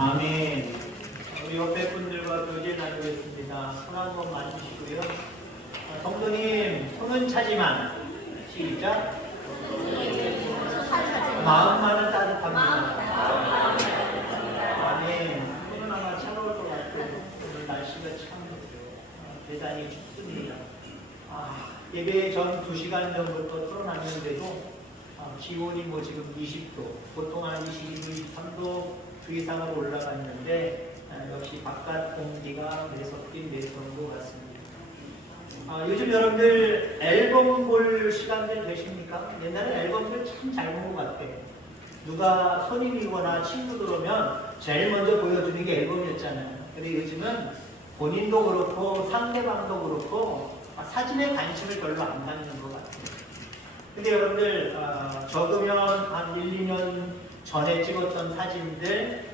아멘. 우리 옆에 분들과 교제 나누겠습니다. 손 한번 만지시고요. 성도님, 손은 차지만 시작. 마음만은 따뜻합니다. 아멘. 손은 아마 차가울 것 같아요. 오늘 날씨가 참 대단히 춥습니다. 예배 전 2시간 전부터 틀어놨는데도 기온이 지금 20도, 보통 한 22도, 23도 그 이상으로 올라가 있는데 역시 바깥 공기가 매섭긴 매서운 것 같습니다. 요즘 여러분들 앨범 볼 시간들 되십니까? 옛날에 앨범들 참 잘 본 것 같아요. 누가 손님이거나 친구들 오면 제일 먼저 보여주는 게 앨범이었잖아요. 근데 요즘은 본인도 그렇고 상대방도 그렇고 사진에 관심을 별로 안 갖는 것 같아요. 근데 여러분들 적으면 한 1, 2년 전에 찍었던 사진들,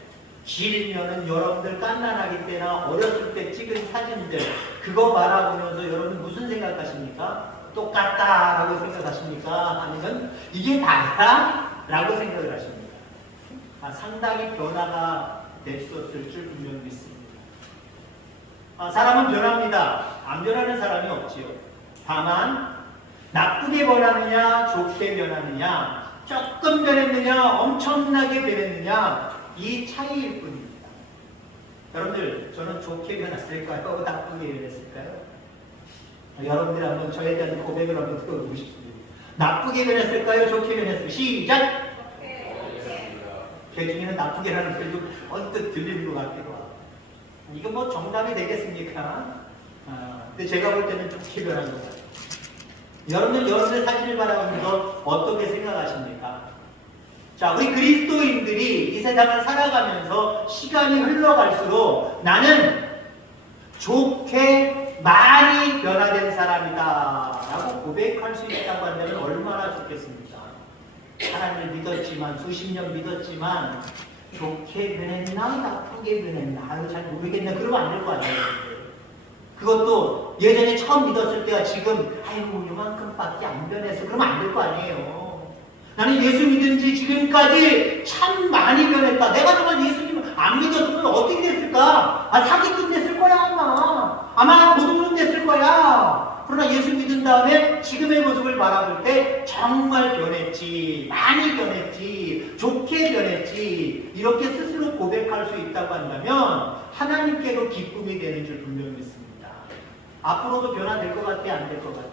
길면은 여러분들 깐난아기 때나 어렸을 때 찍은 사진들, 그거 바라보면서 여러분 무슨 생각하십니까? 똑같다라고 생각하십니까? 아니면 이게 다르다? 라고 생각을 하십니까? 상당히 변화가 됐었을 줄 분명히 믿습니다. 사람은 변합니다. 안 변하는 사람이 없지요. 다만 나쁘게 변하느냐 좋게 변하느냐, 조금 변했느냐 엄청나게 변했느냐, 이 차이일 뿐입니다. 여러분들, 저는 좋게 변했을까요? 나쁘게 변했을까요? 여러분들 한번 저에 대한 고백을 한번 들어보고 싶습니다. 나쁘게 변했을까요? 좋게 변했을까요? 시작! 개 중에는 나쁘게라는 소리도 언뜻 들리는 것 같기도 하고. 이거 정답이 되겠습니까? 근데 제가 볼 때는 좋게 변한 것 같아요. 여러분들 사진을 바라보면서 어떻게 생각하십니까? 자, 우리 그리스도인들이 이 세상을 살아가면서 시간이 흘러갈수록 나는 좋게 많이 변화된 사람이다 라고 고백할 수 있다고 한다면 얼마나 좋겠습니까? 하나님을 믿었지만, 수십 년 믿었지만 좋게 변했나 나쁘게 변했나 잘 모르겠네, 그러면 안 될 거 아니에요. 그것도 예전에 처음 믿었을 때와 지금 아이고 이만큼밖에 안 변해서 그러면 안 될 거 아니에요. 나는 예수 믿은 지 지금까지 참 많이 변했다. 내가 정말 예수님을 안 믿었으면 어떻게 됐을까? 사기꾼 됐을 거야 아마 도둑놈 됐을 거야. 그러나 예수 믿은 다음에 지금의 모습을 바라볼 때 정말 변했지, 많이 변했지, 좋게 변했지, 이렇게 스스로 고백할 수 있다고 한다면 하나님께도 기쁨이 되는 줄 분명히 믿습니다. 앞으로도 변화될 것 같아, 안 될 것 같아?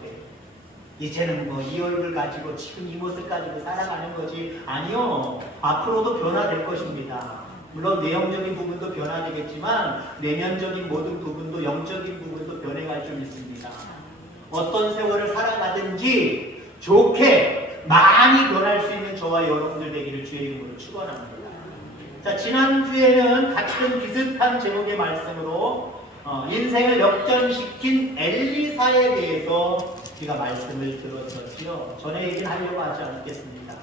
이제는 이 얼굴 가지고 지금 이 모습 가지고 살아가는 거지. 아니요, 앞으로도 변화될 것입니다. 물론 내용적인 부분도 변화되겠지만 내면적인 모든 부분도, 영적인 부분도 변해갈 줄 믿습니다. 어떤 세월을 살아가든지 좋게 많이 변할 수 있는 저와 여러분들 되기를 주의 이름으로 축원합니다. 자, 지난주에는 같은 비슷한 제목의 말씀으로 인생을 역전시킨 엘리사에 대해서 제가 말씀을 들었었지요. 전에 얘기는 하려고 하지 않겠습니다.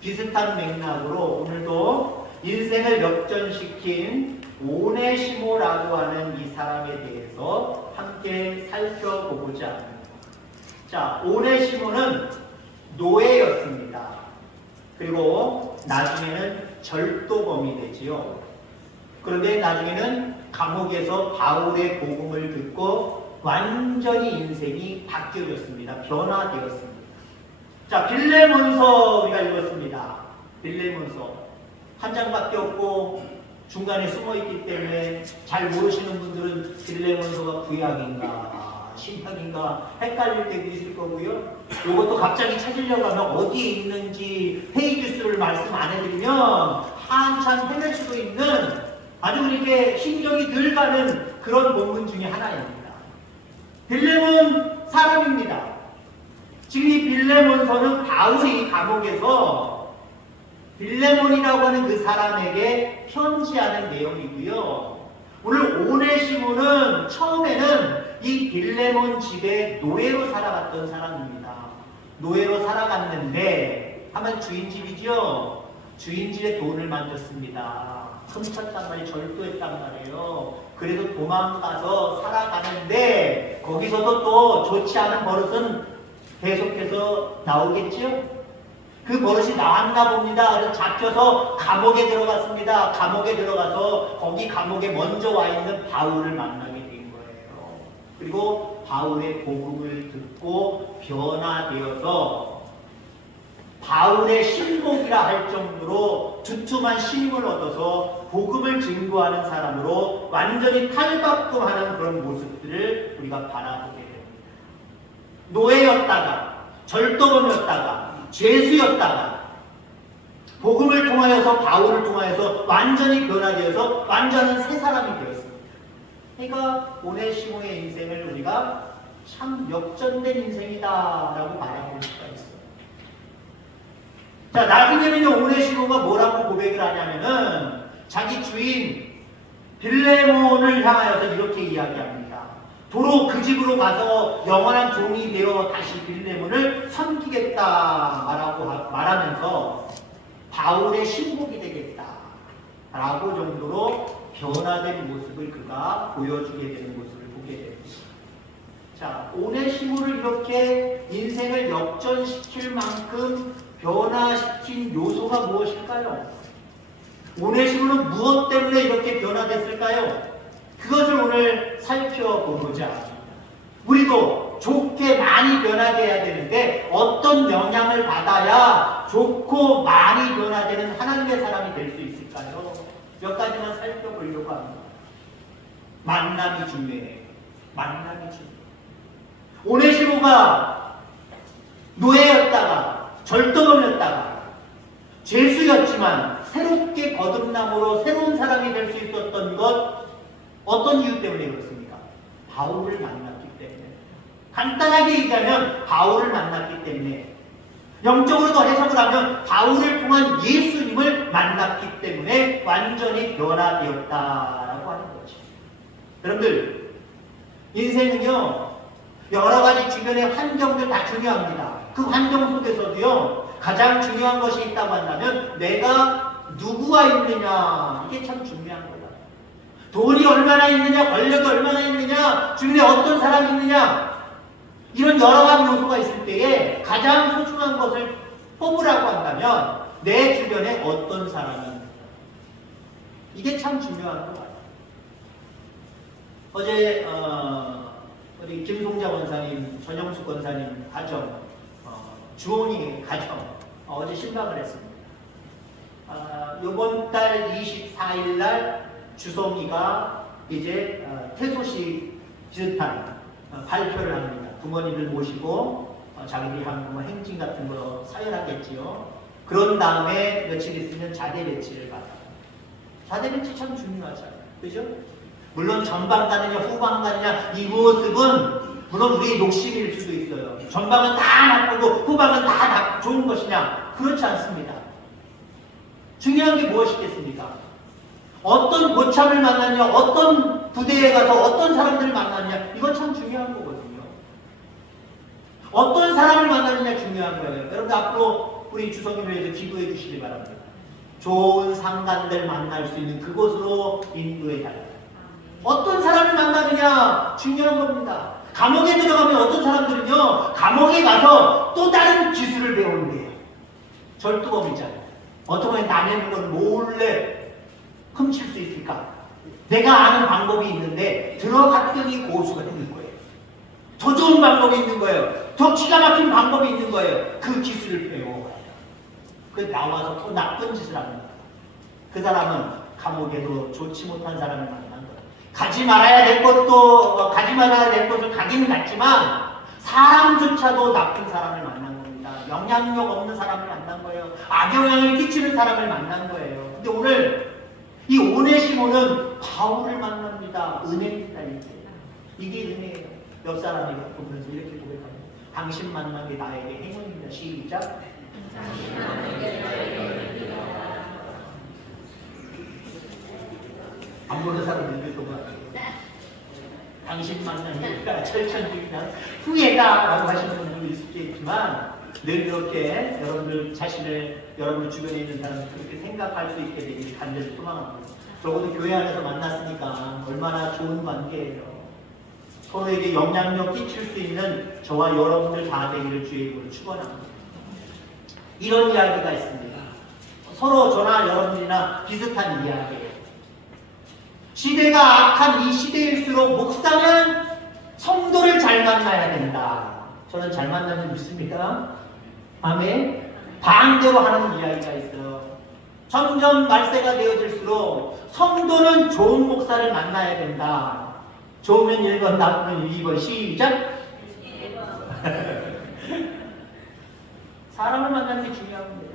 비슷한 맥락으로 오늘도 인생을 역전시킨 오네시모라고 하는 이 사람에 대해서 함께 살펴보고자 합니다. 자, 오네시모는 노예였습니다. 그리고 나중에는 절도범이 되지요. 그런데 나중에는 감옥에서 바울의 복음을 듣고 완전히 인생이 바뀌어졌습니다. 변화되었습니다. 자, 빌레몬서 우리가 읽었습니다. 빌레몬서 한 장밖에 없고 중간에 숨어있기 때문에 잘 모르시는 분들은 빌레몬서가 구약인가 신약인가 헷갈릴 때도 있을 거고요. 이것도 갑자기 찾으려고 하면 어디에 있는지 페이지 수를 말씀 안 해드리면 한참 헤맬 수도 있는 아주 이렇게 신경이 들 가는 그런 본문 중에 하나입니다. 빌레몬 사람입니다. 지금 이 빌레몬서는 바울이 감옥에서 빌레몬이라고 하는 그 사람에게 편지하는 내용이고요. 오늘 오네시모는 처음에는 이 빌레몬 집에 노예로 살아갔던 사람입니다. 노예로 살아갔는데 하면 주인집이죠. 주인집에 돈을 만졌습니다. 훔쳤단 말이에요. 절도했단 말이에요. 그래도 도망가서 살아가는데 거기서도 또 좋지 않은 버릇은 계속해서 나오겠지요. 그 버릇이 나왔나 봅니다. 그래서 잡혀서 감옥에 들어갔습니다. 감옥에 들어가서 거기 감옥에 먼저 와 있는 바울을 만나게 된 거예요. 그리고 바울의 복음을 듣고 변화되어서 바울의 신복이라 할 정도로 두툼한 힘을 얻어서 복음을 증거하는 사람으로 완전히 탈바꿈하는 그런 모습들을 우리가 바라보게 됩니다. 노예였다가 절도범이었다가 죄수였다가 복음을 통하여서 바울을 통하여서 완전히 변화되어서 완전한 새 사람이 되었습니다. 그러니까 오네시모의 인생을 우리가 참 역전된 인생이다라고 바라볼 수가 있어요. 자, 나중에는요, 오네시모가 뭐라고 고백을 하냐면은 자기 주인 빌레몬을 향하여서 이렇게 이야기합니다. 도로 그 집으로 가서 영원한 종이 되어 다시 빌레몬을 섬기겠다 말하면서 바울의 신복이 되겠다 라고 정도로 변화된 모습을 그가 보여주게 되는 모습을 보게 됩니다. 자, 오네시모를 이렇게 인생을 역전시킬 만큼 변화시킨 요소가 무엇일까요? 오네시모는 무엇 때문에 이렇게 변화됐을까요? 그것을 오늘 살펴보고자 합니다. 우리도 좋게 많이 변화돼야 되는데 어떤 영향을 받아야 좋고 많이 변화되는 하나님의 사람이 될 수 있을까요? 몇 가지만 살펴보려고 합니다. 만남이 중요해요. 만남이 중요해요. 오네시모가 노예였다가 절도범이었다가 죄수였지만 새롭게 거듭남으로 새로운 사람이 될 수 있었던 것 어떤 이유 때문에 그렇습니까? 바울을 만났기 때문에. 간단하게 얘기하면 바울을 만났기 때문에, 영적으로 더 해석을 하면 바울을 통한 예수님을 만났기 때문에 완전히 변화되었다라고 하는 거죠. 여러분들, 인생은요 여러 가지 주변의 환경들 다 중요합니다. 그 환경 속에서도요 가장 중요한 것이 있다고 한다면 내가 누구와 있느냐, 이게 참 중요한 거다. 돈이 얼마나 있느냐, 권력이 얼마나 있느냐, 주변에 어떤 사람이 있느냐, 이런 여러 가지 요소가 있을 때에 가장 소중한 것을 뽑으라고 한다면 내 주변에 어떤 사람이 있느냐, 이게 참 중요한 것 같아요. 어제 우리 김송자 권사님, 전영숙 권사님 가정, 주원이 가정 어제 신방을 했습니다. 이번 달 24일 날 주성이가 이제 퇴소식 비슷한 발표를 합니다. 부모님들 모시고 자기들이 한 뭐 행진 같은 거 사열하겠지요. 그런 다음에 며칠 있으면 자대 배치를 받아요. 자대 배치 참 중요하잖아요. 그죠? 물론 전방 가느냐 후방 가느냐 이 모습은 물론 우리의 욕심일 수도 있어요. 전방은 다 나쁘고 후방은 다 좋은 것이냐? 그렇지 않습니다. 중요한 게 무엇이겠습니까? 어떤 고참을 만났냐, 어떤 부대에 가서 어떤 사람들을 만났냐, 이건 참 중요한 거거든요. 어떤 사람을 만나느냐 중요한 거예요. 여러분 앞으로 우리 주성님을 위해서 기도해 주시기 바랍니다. 좋은 상관들 만날 수 있는 그곳으로 인도해 달라요. 어떤 사람을 만나느냐 중요한 겁니다. 감옥에 들어가면 어떤 사람들은요 감옥에 가서 또 다른 기술을 배우는데요. 절도범이잖아요. 어떻게 하면 남의 물건 몰래 훔칠 수 있을까? 내가 아는 방법이 있는데 들어갔더니 고수가 되는 거예요. 더 좋은 방법이 있는 거예요. 더 기가 막힌 방법이 있는 거예요. 그 기술을 배워가요. 그 나와서 또 나쁜 짓을 합니다. 그 사람은 감옥에도 좋지 못한 사람을 만난 거예요. 가지 말아야 될 것도 가지 말아야 될 것을 가기는 갔지만 사람조차도 나쁜 사람을 만난 겁니다. 영향력 없는 사람을 만난 거예요. 악영향을 끼치는 사람을 만난 거예요. 근데 오늘 이 오네시모는 바울을 만납니다. 은혜입니다. 이게 은혜예요. 옆 사람이 보면서 이렇게 고백합니다. 당신 만난 게 나에게 행운입니다. 시작. 안 보는 사람 읽을 것 같아요. 당신 만난 게 철천지다 후회다라고 하시는 분들도 있을 수 있지만 늘 그렇게 여러분들 자신을 여러분들 주변에 있는 사람들 그렇게 생각할 수 있게 되기를 간절히 소망합니다. 적어도 교회 안에서 만났으니까 얼마나 좋은 관계예요. 서로에게 영향력 끼칠 수 있는 저와 여러분들 다 되기를 주의 이름으로 축원합니다. 이런 이야기가 있습니다. 서로 저나 여러분이나 비슷한 이야기예요. 시대가 악한 이 시대일수록 목사는 성도를 잘 만나야 된다. 저는 잘 만나는 믿습니다. 아멘. 반대로 하는 이야기가 있어요. 점점 말세가 되어질수록 성도는 좋은 목사를 만나야 된다. 좋으면 1번, 나쁘면 2번. 시작. 사람을 만나는 게 중요합니다.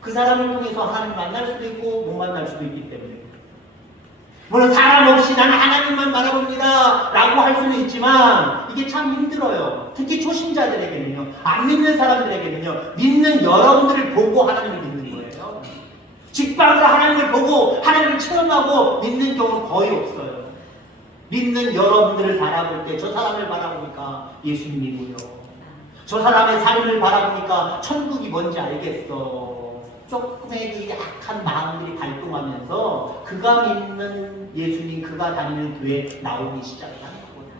그 사람을 통해서 하나님 만날 수도 있고 못 만날 수도 있기 때문에. 물론 사람 없이 나는 하나님만 바라봅니다 라고 할 수는 있지만 이게 참 힘들어요. 특히 초신자들에게는요, 안 믿는 사람들에게는요, 믿는 여러분들을 보고 하나님을 믿는 거예요. 직방으로 하나님을 보고 하나님을 체험하고 믿는 경우는 거의 없어요. 믿는 여러분들을 바라볼 때 저 사람을 바라보니까 예수님이고요, 저 사람의 삶을 바라보니까 천국이 뭔지 알겠어. 조금의 그 약한 마음들이 발동하면서 그가 믿는 예수님, 그가 다니는 교회에 나오기 시작하는 거거든요.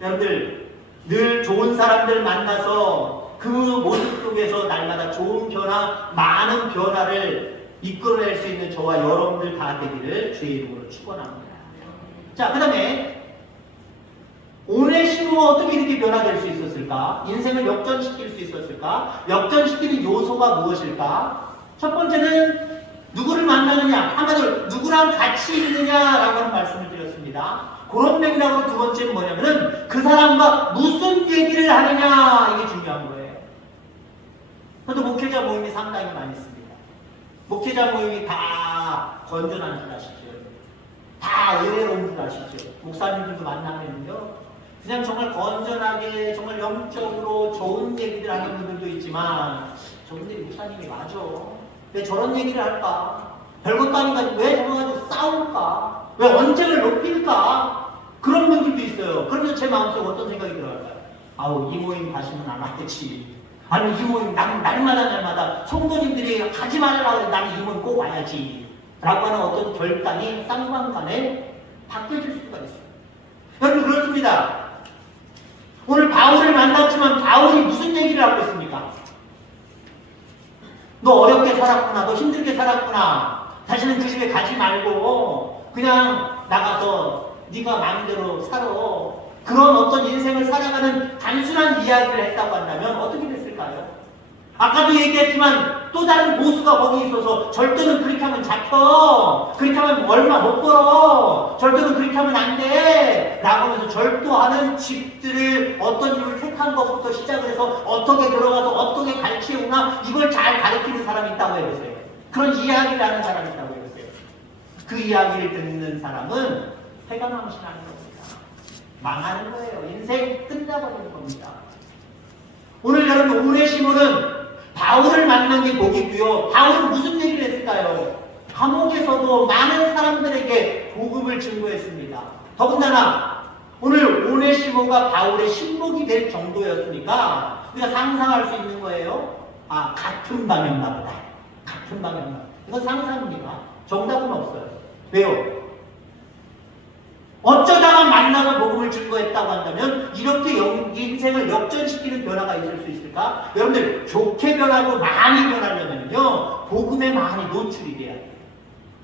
여러분들, 늘 좋은 사람들 만나서 그 모습 속에서 날마다 좋은 변화, 많은 변화를 이끌어낼 수 있는 저와 여러분들 다 되기를 주의 이름으로 축원합니다. 자, 그 다음에 오네시모가 어떻게 이렇게 변화될 수 있었을까? 인생을 역전시킬 수 있었을까? 역전시키는 요소가 무엇일까? 첫 번째는 누구를 만나느냐, 한마디로 누구랑 같이 있느냐라고 하는 말씀을 드렸습니다. 그런 맥락으로 두 번째는 뭐냐면은 그 사람과 무슨 얘기를 하느냐, 이게 중요한 거예요. 저도 목회자 모임이 상당히 많이 있습니다. 목회자 모임이 다 건전한 줄 아시죠? 다 의외로운 줄 아시죠? 목사님들도 만나면요, 그냥 정말 건전하게 정말 영적으로 좋은 얘기들 하는 분들도 있지만 저분들이 목사님이 맞아, 왜 저런 얘기를 할까? 별것도 아닌 가지고 왜 저거 가지고 싸울까? 왜 언쟁을 높일까? 그런 분들도 있어요. 그러면서 제 마음속에 어떤 생각이 들어갈까요? 아우, 이 모임 다시는 안 하겠지. 아니, 이 모임 날마다 성도님들이 하지 말라고 해, 나는 이 모임 꼭 와야지 라고 하는 어떤 결단이 쌍방간에 바뀌어질 수가 있어요. 여러분, 그렇습니다. 오늘 바울을 만났지만 바울이 무슨 얘기를 하고 있습니까? 너 어렵게 살았구나, 너 힘들게 살았구나, 다시는 그 집에 가지 말고 그냥 나가서 네가 마음대로 살아. 그런 어떤 인생을 살아가는 단순한 이야기를 했다고 한다면 어떻게 됐을까요? 아까도 얘기했지만 또 다른 보수가 거기 있어서 절도는 그렇게 하면 잡혀, 그렇게 하면 얼마 못 벌어, 절도는 그렇게 하면 안 돼 라고 하면서 절도하는 집들을, 어떤 집을 택한 것부터 시작을 해서 어떻게 들어가서 어떻게 가르치우나 이걸 잘 가르치는 사람이 있다고 해보세요. 그런 이야기를 하는 사람이 있다고 해보세요. 그 이야기를 듣는 사람은 해가 망신하는 겁니다. 망하는 거예요. 인생 끝나버리는 겁니다. 오늘 여러분, 오네시모는 바울을 만난 게 복이고요. 바울은 무슨 얘기를 했을까요? 감옥에서도 많은 사람들에게 복음을 증거했습니다. 더군다나 오늘 오네시모가 바울의 신복이 될 정도였으니까 우리가 상상할 수 있는 거예요. 아, 같은 방이었나 보다. 같은 방이었나. 이건 상상입니다. 정답은 없어요. 왜요? 어쩌다가 만나서 복음을 증거했다고 한다면 이렇게 인생을 역전시키는 변화가 있을 수 있을까? 여러분들, 좋게 변하고 많이 변하려면요, 복음에 많이 노출이 돼야 돼요.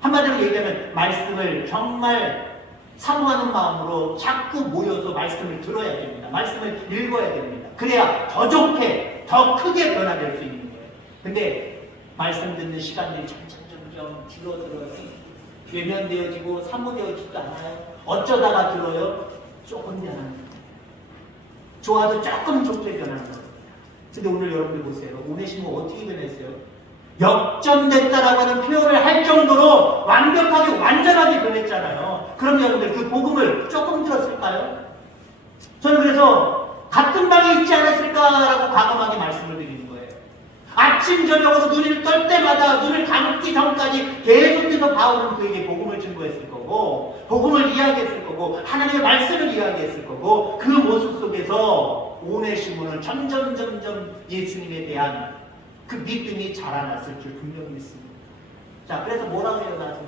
한마디로 얘기하면 말씀을 정말 사모하는 마음으로 자꾸 모여서 말씀을 들어야 됩니다. 말씀을 읽어야 됩니다. 그래야 더 좋게, 더 크게 변화될 수 있는 거예요. 근데 말씀 듣는 시간들이 점점 줄어들어요. 외면되어지고 사모되어지지도 않아요. 어쩌다가 들어요? 조금 변합니다. 좋아도 조금 좋게 변하는 겁니다. 근데 오늘 여러분들 보세요. 오네시모 어떻게 변했어요? 역전됐다라고 하는 표현을 할 정도로 완벽하게, 완전하게 변했잖아요. 그럼 여러분들, 그 복음을 조금 들었을까요? 저는 그래서 같은 방에 있지 않았을까라고 과감하게 말씀을 드리는 거예요. 아침 저녁으로 눈을 뜰 때마다, 눈을 감기 전까지 계속해서 바울은 그에게 복음을 증거했을 거고, 복음을 이야기했을 거고, 하나님의 말씀을 이야기했을 거고, 그 모습 속에서 오네시모는 점점 예수님에 대한 그 믿음이 자라났을 줄 분명히 믿습니다. 자, 그래서 뭐라고 해요, 나중에?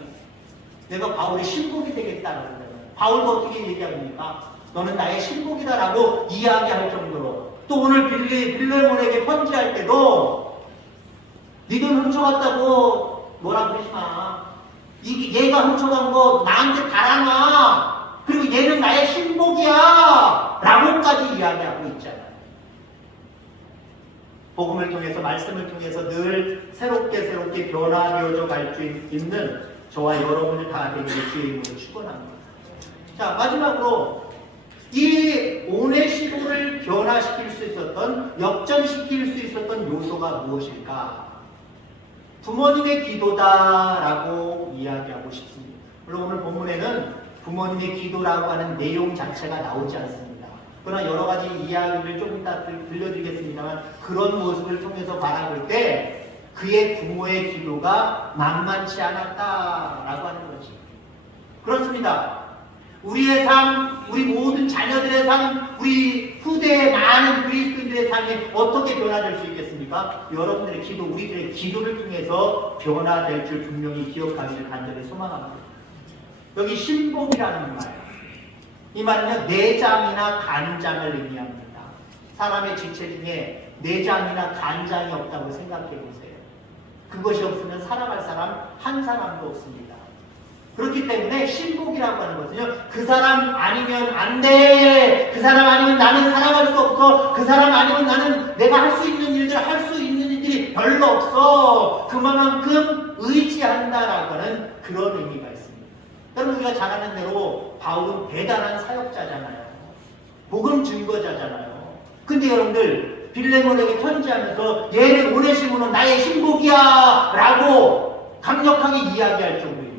내가 바울의 신복이 되겠다라고 그러잖아요. 바울도 어떻게 얘기합니까? 너는 나의 신복이다라고 이야기할 정도로 또 오늘 빌레몬에게 편지할 때도 네 돈 훔쳐갔다고 뭐라 그러지 마. 얘가 훔쳐간 거 나한테 달아나. 그리고 얘는 나의 신복이야. 라고까지 이야기하고 있잖아요. 복음을 통해서, 말씀을 통해서 늘 새롭게 변화되어져 갈 수 있는 저와 여러분을 다 되기를 주의 이름으로 축원합니다. 자, 마지막으로 이 오네시모를 변화시킬 수 있었던, 역전시킬 수 있었던 요소가 무엇일까? 부모님의 기도다라고 이야기하고 싶습니다. 물론 오늘 본문에는 부모님의 기도라고 하는 내용 자체가 나오지 않습니다. 그러나 여러 가지 이야기를 좀 이따 들려드리겠습니다만 그런 모습을 통해서 바라볼 때 그의 부모의 기도가 만만치 않았다라고 하는 거지. 그렇습니다. 우리의 삶, 우리 모든 자녀들의 삶, 우리 후대의 많은 그리스도인들의 삶이 어떻게 변화될 수 있겠습니까? 여러분들의 기도, 우리들의 기도를 통해서 변화될 줄 분명히 기억하기를 간절히 소망합니다. 여기 신복이라는 말, 이 말은요 내장이나 간장을 의미합니다. 사람의 지체 중에 내장이나 간장이 없다고 생각해 보세요. 그것이 없으면 살아갈 사람 한 사람도 없습니다. 그렇기 때문에 신복이라고 하는 것은요, 그 사람 아니면 안 돼. 그 사람 아니면 나는 살아갈 수 없어. 그 사람 아니면 나는 내가 할 수 있는 일들, 할 수 있는 일들이 별로 없어. 그만큼 의지한다라고 하는 그런 의미가 있습니다. 여러분, 우리가 잘 아는 대로 바울은 대단한 사역자잖아요. 복음 증거자잖아요. 근데 여러분들, 빌레몬에게 편지하면서 얘는 오네시모는 나의 신복이야 라고 강력하게 이야기할 정도입니다.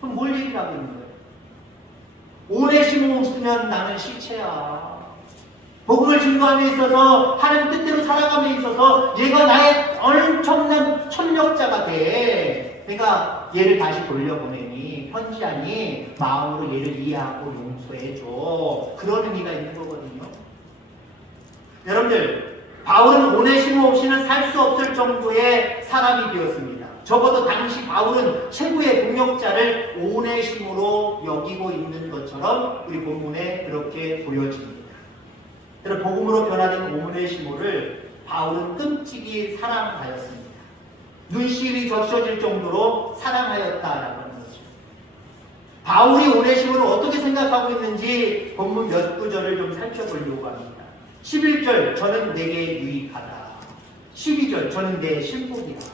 그럼 뭘 얘기를 하고 있는 거예요? 오네시모 없으면 나는 시체야. 복음을 증거함에 있어서 하나님 뜻대로 살아감에 있어서 얘가 나의 엄청난 협력자가 돼. 그러니까 얘를 다시 돌려보내니, 편지하니 마음으로 얘를 이해하고 용서해줘. 그런 의미가 있는 거거든요. 여러분들, 바울은 오네시모 없이는 살 수 없을 정도의 사람이 되었습니다. 적어도 당시 바울은 최고의 동역자를 오네시모로 여기고 있는 것처럼 우리 본문에 그렇게 보여집니다. 여러분, 복음으로 변화된 오네시모를 바울은 끔찍이 사랑하였습니다. 눈시울이 적셔질 정도로 사랑하였다라고 하는 거죠. 바울이 오네시모를 어떻게 생각하고 있는지 본문 몇 구절을 좀 살펴보려고 합니다. 11절, 저는 내게 유익하다. 12절, 저는 내 신복이다.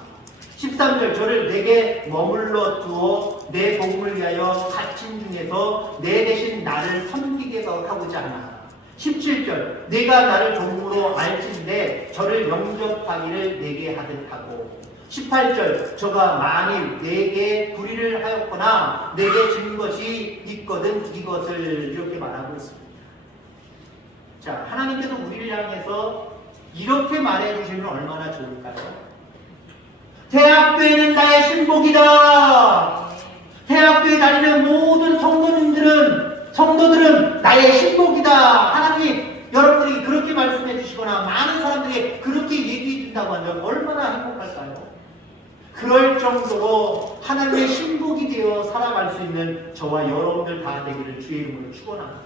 13절, 저를 내게 머물러 두어 내 복음을 위하여 갇힌 중에서 내 대신 나를 섬기게 하고자 하나. 17절, 내가 나를 종으로 알진대 저를 영접하기를 내게 하듯 하고. 18절, 저가 만일 내게 불의를 하였거나 내게 진 것이 있거든 이것을 이렇게 말하고 있습니다. 자, 하나님께서 우리를 향해서 이렇게 말해주시면 얼마나 좋을까요? 대학교에는 나의 신복이다. 대학교에 다니는 모든 성도들은 나의 신복이다. 하나님이 여러분들에게 그렇게 말씀해 주시거나 많은 사람들이 그렇게 얘기해 준다고 하면 얼마나 행복할까요? 그럴 정도로 하나님의 신복이 되어 살아갈 수 있는 저와 여러분들 다 되기를 주의 이름으로 축원합니다.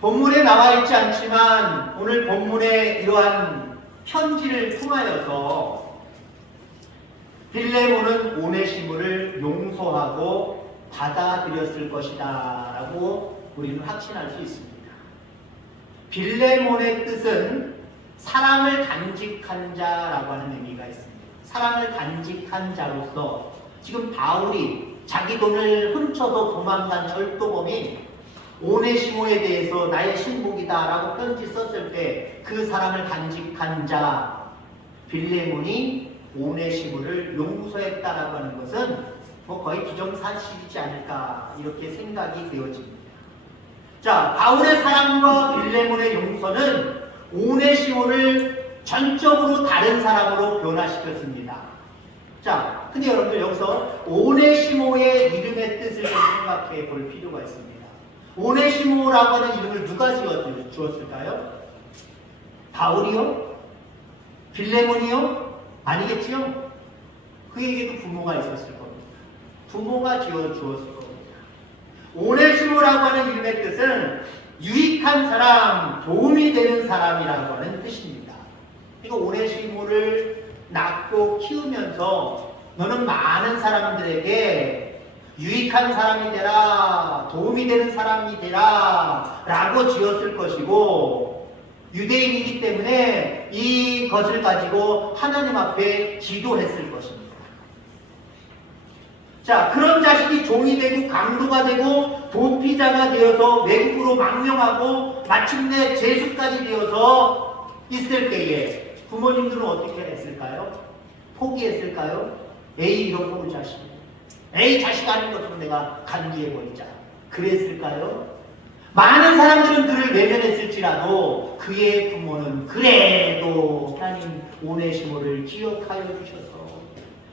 본문에 나와 있지 않지만 오늘 본문의 이러한 편지를 통하여서 빌레몬은 오네시모를 용서하고 받아들였을 것이다 라고 우리는 확신할 수 있습니다. 빌레몬의 뜻은 사랑을 간직한 자라고 하는 의미가 있습니다. 사랑을 간직한 자로서 지금 바울이 자기 돈을 훔쳐서 도망간 절도범이 오네시모에 대해서 나의 신복이다 라고 편지 썼을 때 그 사랑을 간직한 자 빌레몬이 오네시모를 용서했다라고 하는 것은 거의 기정사실이지 않을까 이렇게 생각이 되어집니다. 자, 바울의 사랑과 빌레몬의 용서는 오네시모를 전적으로 다른 사람으로 변화시켰습니다. 자, 근데 여러분들 여기서 오네시모의 이름의 뜻을 좀 생각해 볼 필요가 있습니다. 오네시모라고 하는 이름을 누가 주었을까요? 바울이요? 빌레몬이요? 아니겠지요? 그에게도 부모가 있었을 겁니다. 부모가 지어주었을 겁니다. 오네시모라고 하는 이름의 뜻은 유익한 사람, 도움이 되는 사람이라고 하는 뜻입니다. 그리고 오네시모를 낳고 키우면서 너는 많은 사람들에게 유익한 사람이 되라, 도움이 되는 사람이 되라 라고 지었을 것이고, 유대인이기 때문에 이것을 가지고 하나님 앞에 기도했을 것입니다. 자, 그런 자식이 종이 되고 강도가 되고 도피자가 되어서 외국으로 망명하고 마침내 재수까지 되어서 있을 때에 부모님들은 어떻게 했을까요? 포기했을까요? 에이, 이런 자식, 에이, 자식 아닌 것으로 내가 간주해버리자, 그랬을까요? 많은 사람들은 그를 외면했을지라도 그의 부모는 그래도 하나님 오네시모를 기억하여 주셔서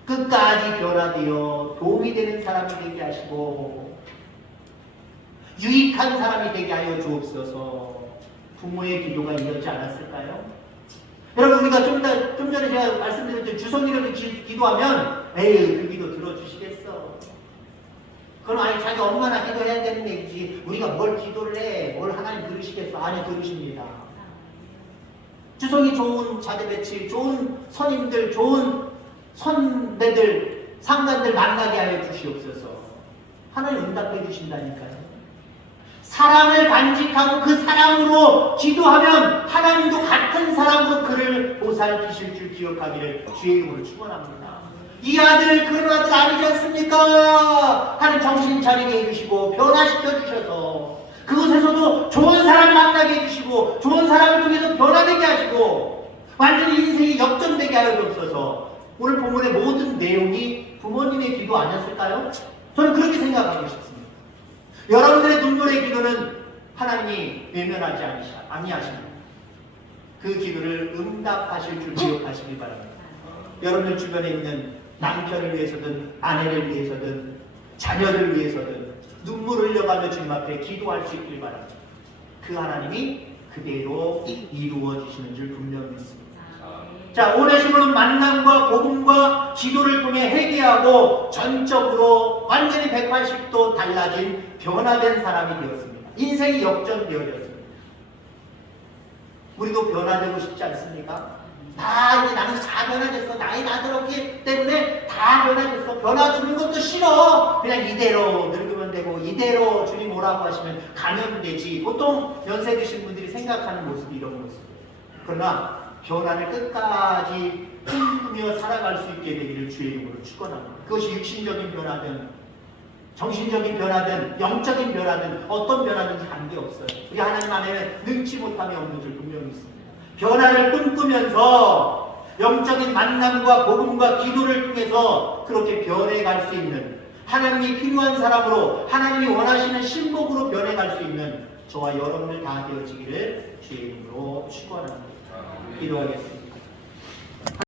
끝까지 변화되어 도움이 되는 사람이 되게 하시고 유익한 사람이 되게 하여 주옵소서. 부모의 기도가 이었지 않았을까요? 여러분, 우리가 좀 전에 제가 말씀드렸죠. 주성이라도 기도하면 에이, 그 기도 들어주시겠어. 그건 아니, 자기 엄마나 기도해야 되는 얘기지. 우리가 뭘 기도를 해, 뭘 하나님 들으시겠어? 아니, 들으십니다. 주성이 좋은 자대 배치, 좋은 선임들, 좋은 선배들, 상관들 만나게 하여 주시옵소서. 하나님 응답해 주신다니까요. 사랑을 간직하고 그 사랑으로 기도하면 하나님도 같은 사랑으로 그를 보살피실 줄 기억하기를 주의 이름으로 축원합니다. 이 아들 그런 아들 아니지 않습니까? 하나님 정신 차리게 해주시고 변화시켜 주셔서 그곳에서도 좋은 사람 만나게 해주시고 좋은 사람을 통해서 변화되게 하시고 완전히 인생이 역전되게 하여 주옵소서. 오늘 본문의 모든 내용이 부모님의 기도 아니었을까요? 저는 그렇게 생각하고 싶습니다. 여러분들의 눈물의 기도는 하나님이 외면하지 아니하십니다. 그 기도를 응답하실 줄 기억하시기 바랍니다. 여러분들 주변에 있는 남편을 위해서든 아내를 위해서든 자녀를 위해서든 눈물을 흘려가며 주님 앞에 기도할 수 있길 바랍니다. 그 하나님이 그대로 이루어 주시는 줄 분명히 믿습니다. 자, 오네시모는 만남과 복음과 기도를 통해 회개하고 전적으로 완전히 180도 달라진 변화된 사람이 되었습니다. 인생이 역전되어졌습니다. 우리도 변화되고 싶지 않습니까? 이제 나는 다 변화됐어. 나이 다 들었기 때문에 다 변화됐어. 변화 주는 것도 싫어. 그냥 이대로 늙으면 되고 이대로 주님 오라고 하시면 가면 되지. 보통 연세 드신 분들이 생각하는 모습이 이런 모습이에요. 그러나 변화를 끝까지 꿈꾸며 살아갈 수 있게 되기를 주의 이름으로 축원합니다. 그것이 육신적인 변화든 정신적인 변화든 영적인 변화든 어떤 변화든지 관계없어요. 우리 하나님 안에는 능치 못함이 없는 줄 분명히 있습니다. 변화를 꿈꾸면서 영적인 만남과 복음과 기도를 통해서 그렇게 변해갈 수 있는, 하나님이 필요한 사람으로 하나님이 원하시는 신복으로 변해갈 수 있는 저와 여러분을 다 되어지기를 주의 이름으로 축원합니다. 기도하겠습니다.